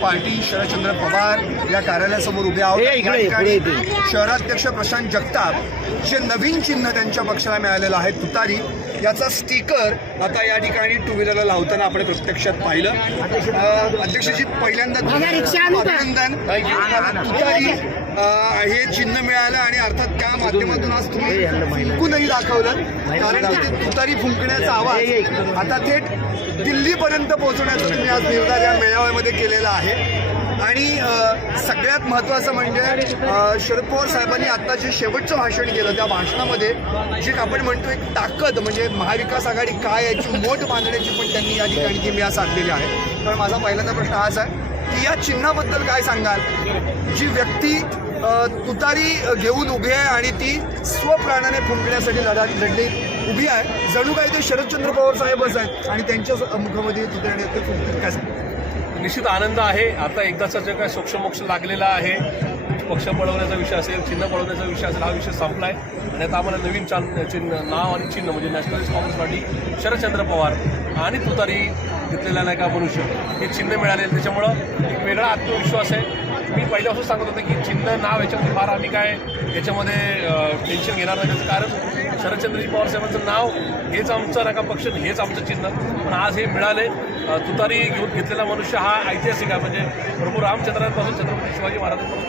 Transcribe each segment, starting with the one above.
Party Sharadchandra Pawar या कार्यालयासमोर उभे आहोत। या ठिकाणी शहराध्यक्ष प्रशांत जगताप जे नवीन चिन्ह त्यांच्या पक्षाला मिळालेलं आहे तुतारी, याचा स्टिकर आता या ठिकाणी टू व्हीलरला लावताना आपण प्रत्यक्षात पाहिलं। अध्यक्षजी पहिल्यांदा अभिनंदन, तुतारी हे चिन्ह मिळालं आणि अर्थात त्या माध्यमातून आज तुम्ही फुंकूनही दाखवलं, कारण की ते तुतारी फुंकण्याचा आवाज आता थेट दिल्लीपर्यंत पोहोचवण्याचा तुम्ही आज निर्धार या मेळाव्यामध्ये केलेला आहे। आणि सगळ्यात महत्त्वाचं म्हणजे शरद पवार साहेबांनी आता जे शेवटचं भाषण केलं त्या भाषणामध्ये जे आपण म्हणतो एक ताकद म्हणजे महाविकास आघाडी काय याची मोठ बांधण्याची पण त्यांनी या ठिकाणी किमया साधलेली आहे। तर माझा पहिल्यांदा प्रश्न हाच आहे की या चिन्हाबद्दल काय सांगाल? जी व्यक्ती तुतारी घेऊन उभी आहे आणि ती स्वप्राणाने फुंकण्यासाठी लढली उभी आहे, जणू काही ते शरदचंद्र पवार साहेबच आहेत आणि त्यांच्या मुखामध्ये तुतारी ते फुंकतील, काय सांगा? निश्चित आनंद आहे। आता एकदाचा जे काय सोक्षमोक्ष लागलेला आहे, पक्ष पळवण्याचा विषय असेल, चिन्ह पळवण्याचा विषय असेल, हा विषय संपला आहे आणि आता आम्हाला नवीन चिन्ह नाव आणि चिन्ह म्हणजे नॅशनलिस्ट काँग्रेस पार्टी शरदचंद्र पवार आणि तुतारी घेतलेला नाही का मनुष्य हे चिन्ह मिळाले, त्याच्यामुळं एक वेगळा आत्मविश्वास आहे। मी पहिल्यापासून सांगत होतो की चिन्ह नाव याच्यामध्ये फार आम्ही काय याच्यामध्ये टेन्शन घेणार नाही, त्याचं कारण शरदचंद्रजी पवार साहेबांचं नाव हेच आमचं नका पक्ष हेच आमचं चिन्ह, पण आज हे मिळाले। तुतारी घेऊन घेतलेला मनुष्य हा ऐतिहासिक आहे, म्हणजे प्रभू रामचंद्रांपासून छत्रपती शिवाजी महाराजांपासून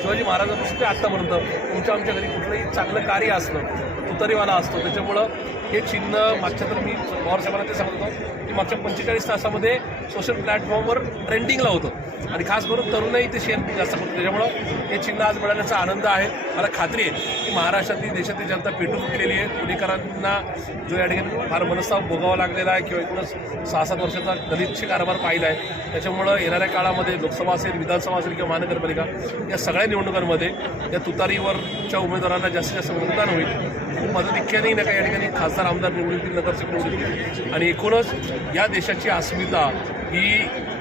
शिवाजी महाराजांपासून ते आत्तापर्यंत तुमच्या आमच्या घरी कुठलंही चांगलं कार्य असलं तुतारीवाला असतो, त्याच्यामुळं हे चिन्ह मागच्या तर मी पवार साहेबांना ते सांगत होतो की मागच्या 45 तासामध्ये सोशल प्लॅटफॉर्मवर ट्रेंडिंगला होतं आणि खास करून तरुणही ते शेअर जास्त करतो, त्याच्यामुळं हे चिन्ह आज मिळाल्याचा आनंद आहे। मला खात्री आहे की महाराष्ट्रातली देशातली जनता पेटून उठलेली आहे। पुणेकरांना जो या ठिकाणी फार मनस्ताप भोगावा लागलेला आहे किंवा एकूणच 6-7 वर्षाचा दलितची कारभार पाहिला आहे, त्याच्यामुळं येणाऱ्या काळामध्ये लोकसभा असेल, विधानसभा असेल किंवा महानगरपालिका या सगळ्या निवडणुकांमध्ये या तुतारीवरच्या उमेदवारांना जास्तीत जास्त मतदान होईल। खूप मदतिक्याने नका या ठिकाणी खासदार आमदार निवडून नगरसेवक निवडून आणि एकूणच या देशाची अस्मिता ही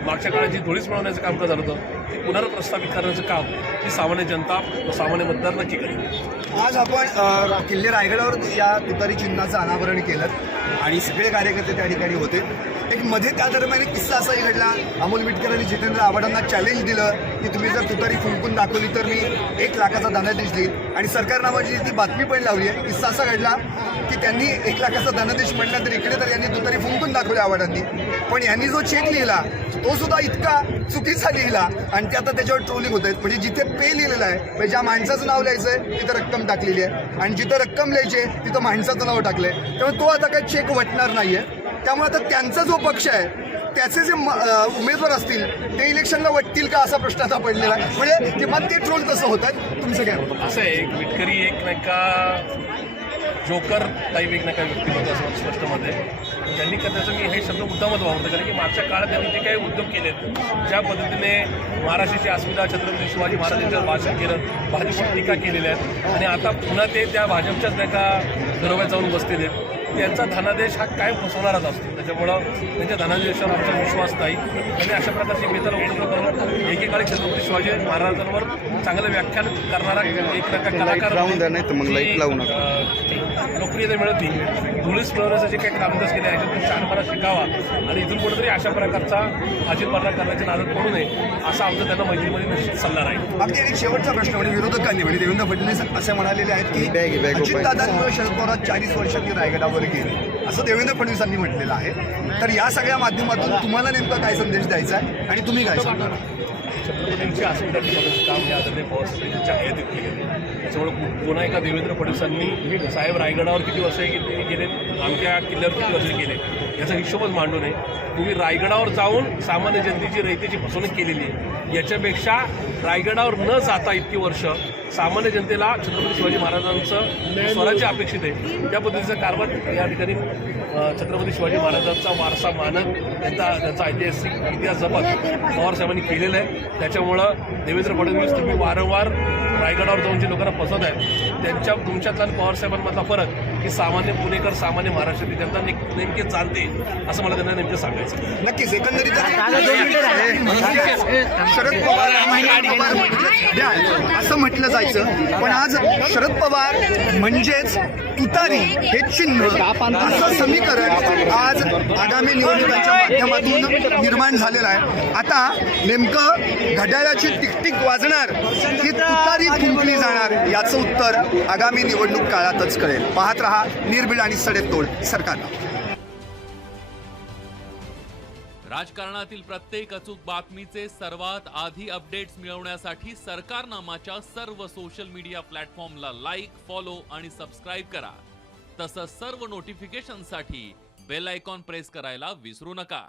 मागच्या काळात जी धुळीस मिळवण्याचं काम झालं होतं ती पुनर्प्रस्थापित करण्याचं काम ही सामान्य जनता सामान्य मतदार नक्की करेल। आज आपण किल्ले रायगडावर या तुतारी चिन्हाचं अनावरण केलं आणि सगळे कार्यकर्ते त्या ठिकाणी होते। एक मध्ये त्या दरम्यान एक किस्सा असाही घडला, अमोल मिटकर आणि जितेंद्र आव्हाडांना चॅलेंज दिलं की तुम्ही जर तुतारी फुंकून दाखवली तर मी 1 लाखाचा धनादेश देईन आणि सरकारनामाची ती बातमी पण लावली आहे। किस्सा असा घडला की त्यांनी 1 लाखाचा धनादेश म्हटला तर इकडे तर यांनी तुतारी फुंकून दाखवली आव्हाडांनी, पण यांनी जो चेक लिहिला तो सुद्धा इतका चुकीचा लिहिला आणि ते आता त्याच्यावर ट्रोलिंग होत आहेत। म्हणजे जिथे पे लिहिलेलं आहे म्हणजे ज्या माणसाचं नाव लिहायचं आहे तिथं रक्कम टाकलेली आहे आणि जिथं रक्कम लिहायची आहे तिथं माणसाचं नाव टाकलं आहे, त्यामुळे तो आता काही चेक वटणार नाही आहे। त्यामुळे आता त्यांचा जो पक्ष आहे त्याचे जे उमेदवार असतील ते इलेक्शनला वटतील का असा प्रश्न आता पडलेला आहे, म्हणजे किमान ते ट्रोल कसं होतात तुमचं काय? असं आहे, एक विटकरी एक नाही का जोकर टाईप एक नाही का व्यक्तिमत्व असं स्पष्टमध्ये त्यांनी त्याचं मी हे शब्द मुद्दामच वापरतो, कारण की मागच्या काळात त्यांनी जे काही उद्योग केलेत ज्या पद्धतीने महाराष्ट्राची अस्मिता छत्रपती शिवाजी महाराजांच्यावर भाषण केलं, भाजपवर टीका केलेल्या आहेत आणि आता पुन्हा ते त्या भाजपच्याच नाही का घरोब्यात जाऊन बसलेले आहेत। त्यांचा धनादेश हा कायम फसवणाराच असतो, त्याच्यामुळं त्यांच्या धनादेशावर आमचा विश्वास नाही। त्यांनी अशा प्रकारची बेताल उपयोग करून एकेकाळी छत्रपती शिवाजी महाराजांवर चांगलं व्याख्यान करणारा एक कलाकार लोकप्रियता मिळत नाही, धुळीस मिळवण्याचं जे काही कामकाज केले याच्यातून शहाणपणा शिकावा आणि इथून कुठेतरी अशा प्रकारचा अजितपणा करण्याची नादात पडू नये असा आमचा त्यांना मैत्रीमध्ये निश्चित सल्ला राहील। बाकी एक शेवटचा प्रश्न म्हणजे विरोधकांनी म्हणजे देवेंद्र फडणवीस असे म्हणालेले आहेत की अजितदादांमुळे शरद पवार 40 वर्षांनी रायगडावर गेले असं देवेंद्र फडणवीसांनी म्हटलेलं आहे, तर या सगळ्या माध्यमातून तुम्हाला नेमका काय संदेश द्यायचा आहे आणि तुम्ही काय सांगणार? छत्रपतींची अस्मिताची मदत काम या आदरणीय पवार साहेबांच्या हयातीत केले, त्याच्यामुळे पुन्हा एका देवेंद्र फडणवीसांनी साहेब रायगडावर किती वर्ष गेले, आमच्या किल्ल्यावर किती वर्ष गेले याचा हिशोबच मांडू नये। तुम्ही रायगडावर जाऊन सामान्य जनतेची रयतेची फसवणूक केलेली आहे, याच्यापेक्षा रायगडावर न जाता इतकी वर्ष सामान्य जनतेला छत्रपती शिवाजी महाराजांचं स्वराज्य अपेक्षित आहे त्या पद्धतीचा कारभार या ठिकाणी छत्रपती शिवाजी महाराजांचा वारसा मानत त्यांचा ऐतिहासिक इतिहास जपत पवारसाहेबांनी केलेला आहे. त्याच्यामुळं देवेंद्र फडणवीस तुम्ही वारंवार रायगडावर जाऊन जे लोकांना फसवत आहेत तुमच्यातला आणि पवारसाहेबांमधला फरक की सामान्य पुणेकर सामान्य महाराष्ट्रातील जनता नेमके जाणते असं मला त्यांना नेमकं सांगायचं. नक्कीच एकंदरीत शरद पवार असं म्हटलं जायचं, पण आज शरद पवार म्हणजेच तुतारी हे चिन्ह असं समीकरण आज आगामी निवडणुकांच्या माध्यमातून निर्माण झालेलं आहे. आता नेमकं घड्याळाची टिकटिक वाजणार की तुतारी फुंकली जाणार याचं उत्तर आगामी निवडणूक काळातच कळेल. पाहत रहा निर्भीड आणि सडेतोड सरकार. राजकारणातील प्रत्येक अचूक बातमीचे सर्वात आधी अपडेट्स मिळवण्यासाठी सरकारनामाच्या सर्व सोशल मीडिया प्लॅटफॉर्मला लाईक, फॉलो आणि सबस्क्राईब करा. तसंच सर्व नोटिफिकेशनसाठी बेल आयकॉन प्रेस करायला विसरू नका.